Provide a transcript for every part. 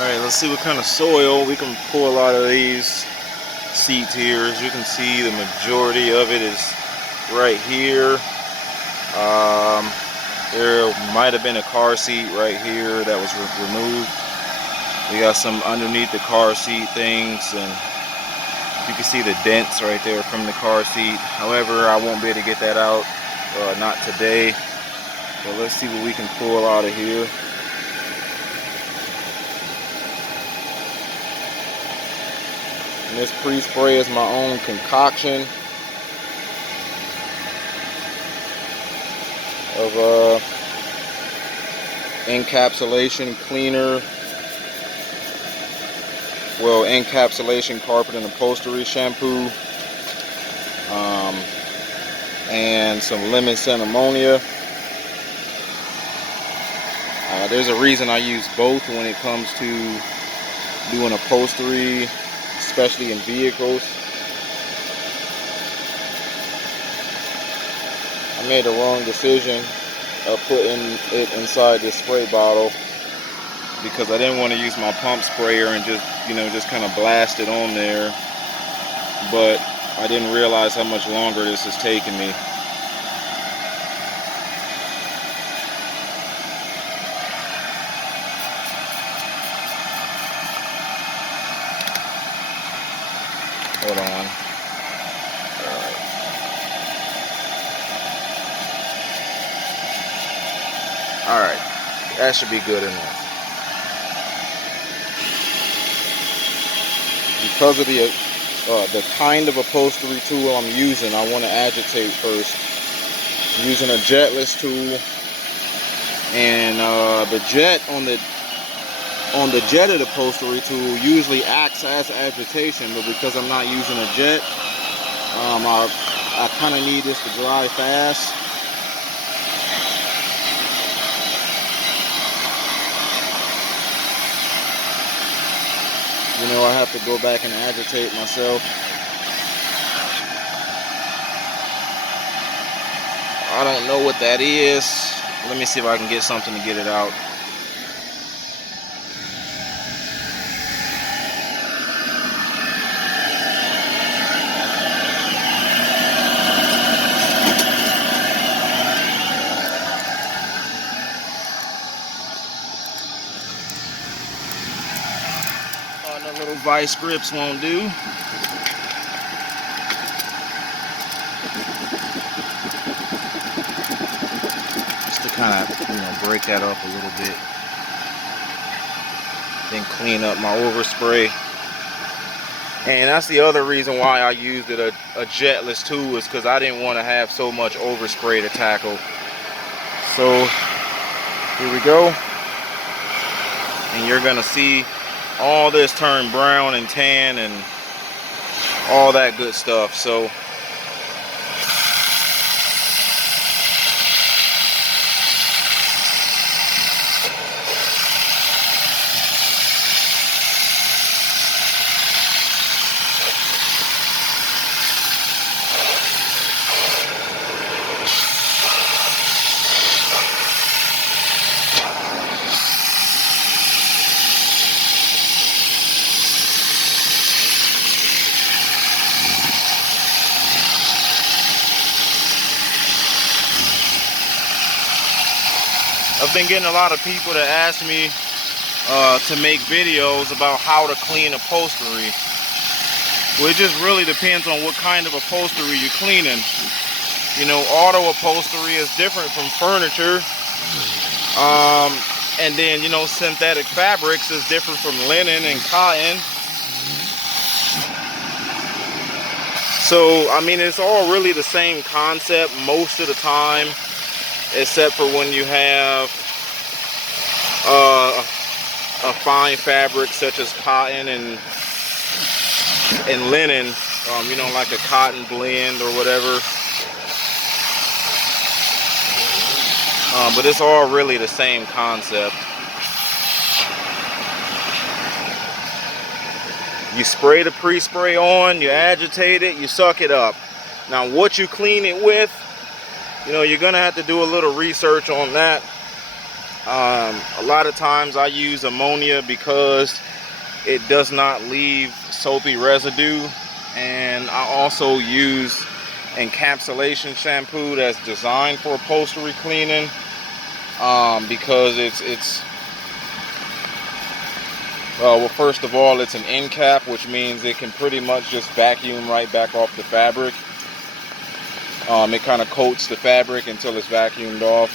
Alright, let's see what kind of soil we can pull out of these seats here. As you can see, the majority of it is right here. There might have been a car seat right here that was removed. We got some underneath the car seat things, and you can see the dents right there from the car seat. However, I won't be able to get that out, not today. But let's see what we can pull out of here. And this pre-spray is my own concoction of encapsulation cleaner, well, encapsulation carpet and upholstery shampoo, and some lemon scent ammonia. There's a reason I use both when it comes to doing upholstery, especially in vehicles. I made the wrong decision of putting it inside this spray bottle because I didn't want to use my pump sprayer and just kind of blast it on there. But I didn't realize how much longer this is taking me. Hold on. Alright. Alright. That should be good enough. Because of the kind of upholstery tool I'm using, I want to agitate first. I'm using a jetless tool, and the jet on the jetted upholstery tool usually acts as agitation, but because I'm not using a jet, I kind of need this to dry fast. You know, I have to go back and agitate myself. I don't know what that is. Let me see if I can get something to get it out. The little vice grips won't do. Just to kind of, break that up a little bit. Then clean up my overspray. And that's the other reason why I used a jetless tool, is because I didn't want to have so much overspray to tackle. So here we go. And you're gonna see all this turn brown and tan and all that good stuff. So I've been getting a lot of people to ask me to make videos about how to clean upholstery. Well, it just really depends on what kind of upholstery you're cleaning. You know, auto upholstery is different from furniture. And then, synthetic fabrics is different from linen and cotton. So, I mean, it's all really the same concept most of the time, except for when you have a fine fabric such as cotton and linen, like a cotton blend or whatever. But it's all really the same concept. You spray the pre-spray on, you agitate it, you suck it up. Now what you clean it with, you're gonna have to do a little research on that. A lot of times I use ammonia because it does not leave soapy residue, and I also use encapsulation shampoo that's designed for upholstery cleaning, because it's well, first of all, it's an end cap, which means it can pretty much just vacuum right back off the fabric. It kind of coats the fabric until it's vacuumed off,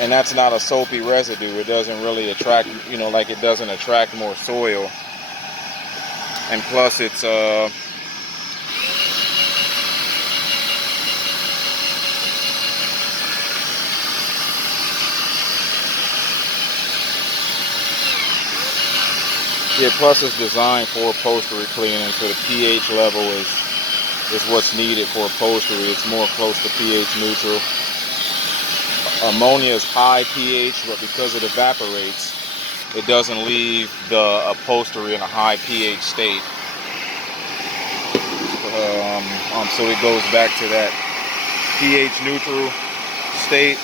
and that's not a soapy residue. It doesn't really attract, like it doesn't attract more soil. And plus it's plus it's designed for upholstery cleaning, so the pH level is what's needed for upholstery. It's more close to pH neutral. Ammonia is high pH, but because it evaporates, it doesn't leave the upholstery in a high pH state. So it goes back to that pH neutral state.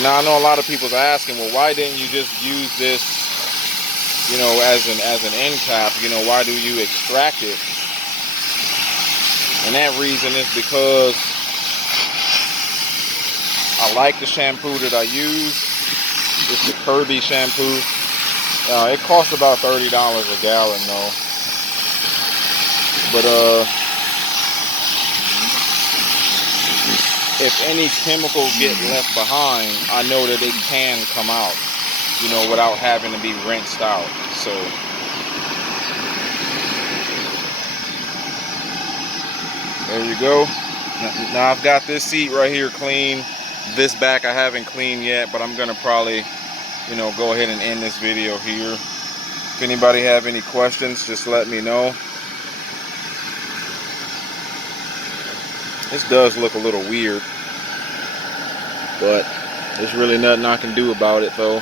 Now I know a lot of people are asking, well, why didn't you just use this, as an end cap? Why do you extract it? And that reason is because I like the shampoo that I use. It's the Kirby shampoo. It costs about $30 a gallon though. But if any chemicals get left behind, I know that it can come out, without having to be rinsed out. So there you go. Now I've got this seat right here clean. This back I haven't cleaned yet, but I'm gonna probably, go ahead and end this video here. If anybody have any questions, just let me know. This does look a little weird, but there's really nothing I can do about it though.